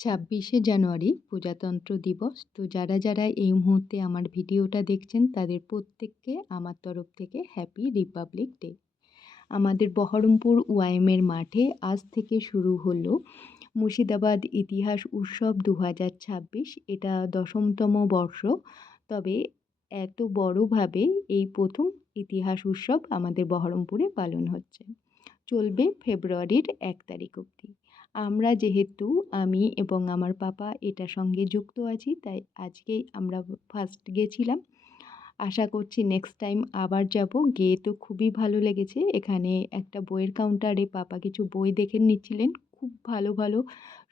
ছাব্বিশে জানুয়ারি প্রজাতন্ত্র দিবস। তো যারা যারা এই মুহূর্তে আমার ভিডিওটা দেখছেন তাদের প্রত্যেককে আমার তরফ থেকে হ্যাপি রিপাবলিক ডে। আমাদের বহরমপুর ওয়াইএমের মাঠে আজ থেকে শুরু হলো মুর্শিদাবাদ ইতিহাস উৎসব 2026। এটা 10তম বর্ষ। তবে এত বড়ভাবে এই প্রথম ইতিহাস উৎসব আমাদের বহরমপুরে পালন হচ্ছে। চলবে ফেব্রুয়ারির 1 তারিখ অবধি। আমরা যেহেতু আমি এবং আমার পাপা এটার সঙ্গে যুক্ত আছি, তাই আজকেই আমরা ফার্স্ট গেছিলাম। আশা করছি নেক্সট টাইম আবার যাব। গিয়ে তো খুবই ভালো লেগেছে। এখানে একটা বইয়ের কাউন্টারে পাপা কিছু বই দেখে নিচ্ছিলেন। খুব ভালো ভালো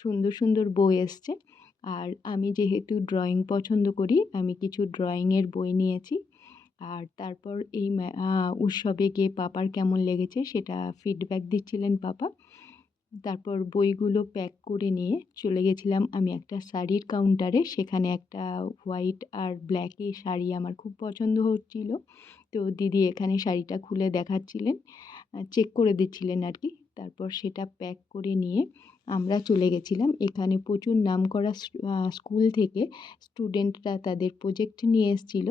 সুন্দর সুন্দর বই এসছে। আর আমি যেহেতু ড্রয়িং পছন্দ করি, আমি কিছু ড্রয়িংয়ের বই নিয়েছি। আর তারপর এই উৎসবে গিয়ে পাপার কেমন লেগেছে সেটা ফিডব্যাক দিচ্ছিলেন পাপা। তারপর বইগুলো প্যাক করে নিয়ে চলে গেছিলাম আমি একটা শাড়ির কাউন্টারে। সেখানে একটা হোয়াইট আর ব্ল্যাকে শাড়ি আমার খুব পছন্দ হচ্ছিল। তো দিদি এখানে শাড়িটা খুলে দেখাচ্ছিলেন, চেক করে দিচ্ছিলেন আর কি। তারপর সেটা প্যাক করে নিয়ে আমরা চলে গেছিলাম। এখানে প্রচুর নামকরা স্কুল থেকে স্টুডেন্টরা তাদের প্রজেক্ট নিয়ে এসেছিল।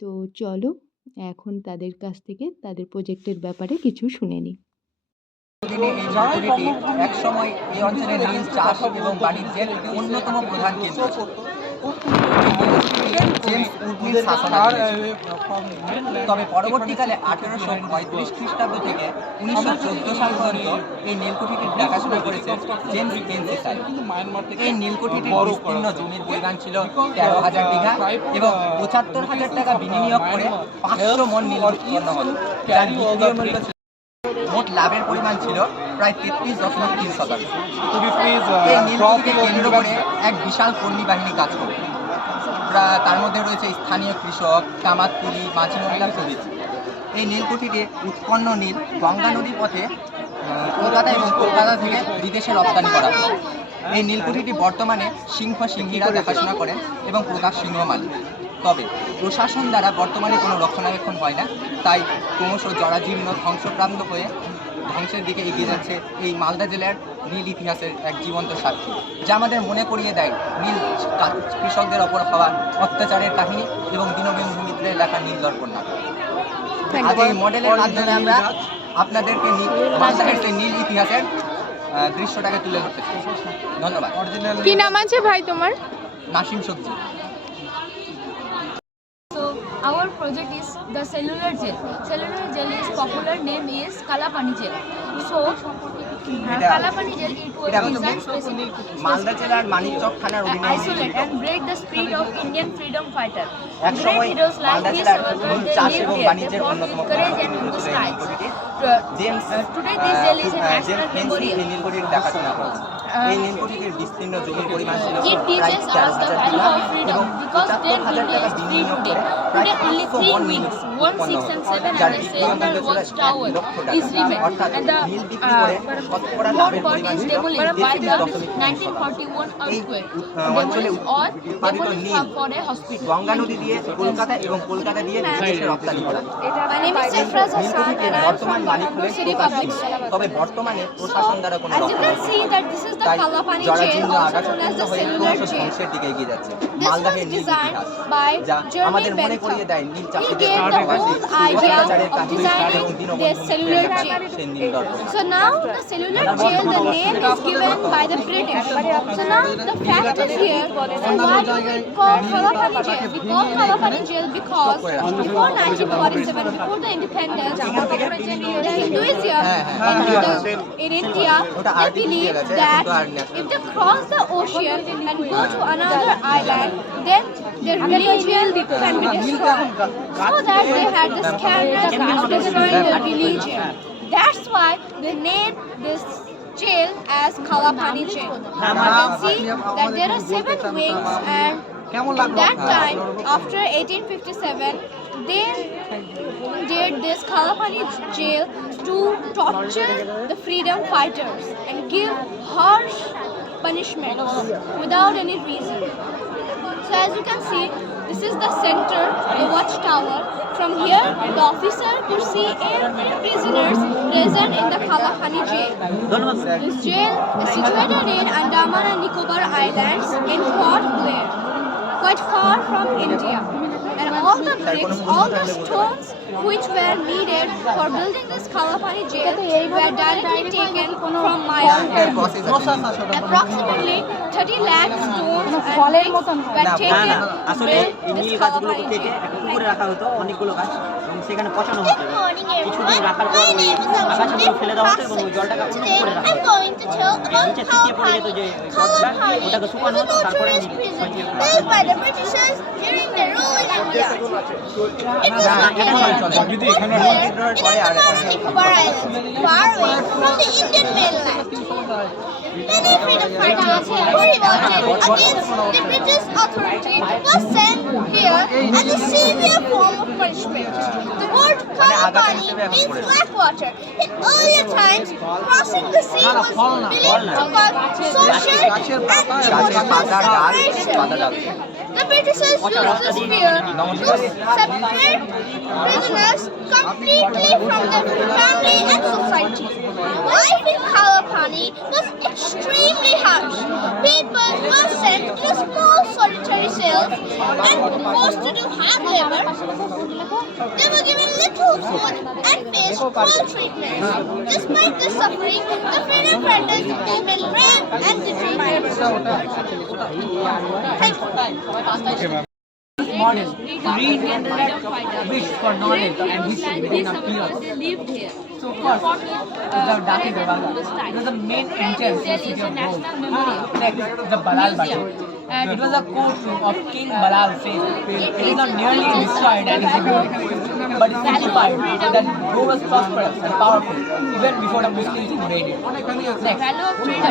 তো চলো এখন তাদের কাছ থেকে তাদের প্রজেক্টের ব্যাপারে কিছু শুনে নিই। দিনে এই নগরীটি একসময় এই অঞ্চলের নীল চাষ এবং বাণিজ্যের অন্যতম প্রধান কেন্দ্র ছিল। জেমস উডমিল শাসনাধীনে ছিল। তবে পরবর্তীকালে 1835 খ্রিস্টাব্দ থেকে 1914 সাল পর্যন্ত এই নীলকুঠিটির দেখাশোনা করেছে জেমস পেন্সিসাই। এই নীলকুঠিটির বিস্তীর্ণ জমির পরিমাণ ছিল 13,000 বিঘা এবং 75,000 টাকা বিনিয়োগ করে 500 মণ নীল উৎপন্ন হতো, যার বিক্রয় মূল্য ছিল। মোট লাভের পরিমাণ ছিল প্রায় 33.3%। এই নীলকুঠিকে কেন্দ্র করে এক বিশাল কর্মী বাহিনী কাজ করে। তার মধ্যে রয়েছে স্থানীয় কৃষক, কামাত কুলি, মাঝি মহিলা প্রভৃতি। এই নীলকুঠিতে উৎপন্ন নীল গঙ্গা নদীর পথে কলকাতা এবং কলকাতা থেকে বিদেশে রপ্তানি করা হয়। এই নীলকুঠিটি বর্তমানে সিংহীরা দেখাশোনা করেন এবং প্রকাশ সিংহ মালিক। তবে প্রশাসন দ্বারা বর্তমানে কোনো রক্ষণাবেক্ষণ হয় না, তাই ক্রমশ জরাজীর্ণ ধ্বংসপ্রাপ্ত হয়ে ধ্বংসের দিকে এগিয়ে যাচ্ছে এই মালদা জেলার নীল ইতিহাসের এক জীবন্ত সাক্ষী, যা আমাদের মনে করিয়ে দেয় নীল কৃষকদের ওপর হওয়া অত্যাচারের কাহিনী এবং দীনবন্ধু মিত্রের লেখা নীল দর্পণ নাটক। আজ এই মডেলের মাধ্যমে আমরা আপনাদেরকে মালদার সেই নীল ইতিহাসের দৃশ্যটাকে তুলে ধরতে চাই। ধন্যবাদ। কি নাম আছে ভাই তোমার? নাসিম সবজি। Our project is the cellular gel. Cellular gel is popular name is Kalapani gel. So Kalapani gel it was designed specifically Malda জেলার মানিকচক থানার অধীনে isolate and break the spirit of Indian freedom fighter. একসময় Great heroes like Malda this জেলার they চাষ lived এবং here. They বাণিজ্যের fought অন্যতম with courage and in the skies. Today this gel is a national memorial. এই নীলকুঠির দেখাশোনা করেছে। এই নীলকুঠির বিস্তীর্ণ জমির পরিমাণ ছিল It প্রায় teaches us the 13,000 value bigha of freedom এবং because then 75,000 India টাকা is free বিনিয়োগ today. করে প্রায় Today only 500 three মণ নীল wings, 1, উৎপন্ন 6 and হয়, 7 যার and the বিক্রয় মূল্য central ছিল watchtower 1 লক্ষ is টাকা, remained অর্থাৎ and নীল the বিক্রি করে শতকরা whole লাভের part পরিমাণ is ছিল demolished by the 33.3%। 1941 এই earthquake. অঞ্চলে Demolished or উৎপাদিত demolished Neil for a hospital. Ganga নদী দিয়ে কলকাতা এবং কলকাতা দিয়ে বিদেশে রপ্তানি করা হয়। My name is Sarfraz Hassan নীলকুঠিটির and I am বর্তমান from মালিক Baradur হলেন City প্রকাশ Public সিংহ। School. তবে বর্তমানে প্রশাসন দ্বারা কোনো As you can see that this is the তাই Kalapani jail, জরাজীর্ণ also known আগাছাপূর্ণ as the হয়ে cellular ক্রমশ jail. ধ্বংসের দিকে এগিয়ে যাচ্ছে This মালদাহের was নীল designed ইতিহাস, by যা Jeremy আমাদের মনে Bentham. করিয়ে দেয় নীল He চাষীদের gave the whole idea অত্যাচারের of কাহিনী designing এবং this দীনবন্ধু cellular মিত্রের jail. লেখা সেই নীল দর্পণ। So now the cellular jail, the name is given by the British. So now the fact is here, so why do we call Kalapani jail? We call Kalapani jail because before 1947, before the independence, the Hinduism in India, they believed that if they cross the ocean and go to another island, then their religion can be destroyed. So that they had the scandal of destroying their religion. That's why they named this jail as Kalapani jail. You can see that there are 7 wings, and at that time, after 1857, they did this Kalapani jail to torture the freedom fighters and give harsh punishments without any reason. So as you can see, This is the center, the watchtower. From here, the officer could see every prisoners present in the Kalapani jail. This jail is situated in Andaman and Nicobar Islands in Port Blair, quite far from India. And all the bricks, all the stones which were needed for building this Kalapani jail were directly taken from Maya. Approximately 30 lakh stones and bricks were taken না to আসলে build এই this নীল গাছগুলো Kalapani কেটে jail. একটা পুকুরে রাখা হতো অনেকগুলো গাছ এবং সেখানে পচানো হতো Good morning, কিছুদিন everyone. রাখার পর My ওই name is আগাছাগুলো Anshul ফেলে দেওয়া হতো এবং ওই জলটাকে অন্য Today, পুকুরে রাখা I'm হতো going to tell about নিচে শুকিয়ে পড়ে যেত যে ওই গছটা Kalapani. ওটাকে It শুকানো was a হতো তারপরে notorious prison built by the Britishers during their rule in India. It was located বিদ্রোহের পরে আর Nicobar Islands, far away from the Indian mainland. Many freedom fighters who revolted against the British authority were sent here as a severe form of punishment. The word Kalapani means black water. In earlier times, crossing the sea was believed to cause social and emotional separation. The Britishers used this fear to separate prisoners completely from their family and society. Life in Kalapani was extremely harsh. People were sent to small solitary cells and forced to do hard labor. They were given little food and faced cruel treatment. Despite this suffering, the freedom fighters remained brave and determined. Thank you. model to reinterpret wish for knowledge and history within a period. So first, the Dati Darwaza. It was the main entrance to the city of gold. Next, the Balal Bati. It was a courtroom of King Balal Sain. It is not nearly destroyed and is ignored, but it signified that Goa was prosperous and powerful even before the Muslims invaded. Next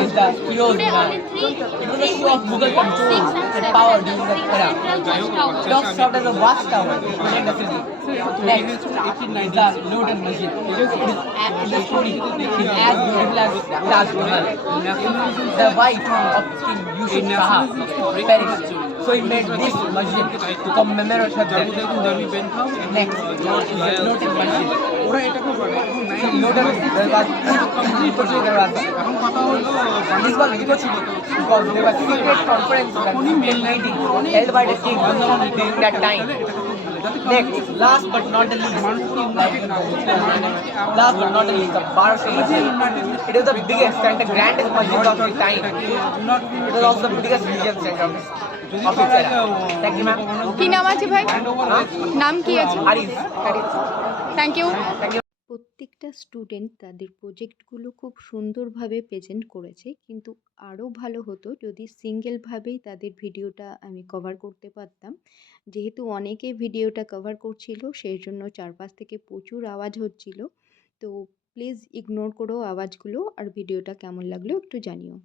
is the Firoz Minar. It was a show of Mughal control and power during that era. It also served as a watchtower to protect the city. Next is the Lotan Masjid. The story is as beautiful as Taj Mahal. The wife of King Yusuf Shah perished, so he made this masjid to commemorate her death. Next is the Lotan Masjid. So Lotan Darwaza. This was because there were secret conferences and secret meetings held by the king during that time. Next, last but not the least, the Barasha Masjid. It is the biggest and the grandest masjid of its time. It is also the biggest religious center of its era. Thank you, ma'am. কি নাম আছে ভাই? নাম কি আছে? Aris. Thank you. প্রত্যেকটা student তাদের প্রজেক্টগুলো খুব সুন্দরভাবে প্রেজেন্ট করেছে, কিন্তু আরও ভালো হতো যদি সিঙ্গেলভাবেই তাদের ভিডিওটা আমি কভার করতে পারতাম। যেহেতু অনেকে ভিডিওটা কভার করছিল, সেই জন্য চারপাশ থেকে প্রচুর আওয়াজ হচ্ছিল। তো প্লিজ ইগনোর করো আওয়াজগুলো, আর ভিডিওটা কেমন লাগলো একটু জানিও।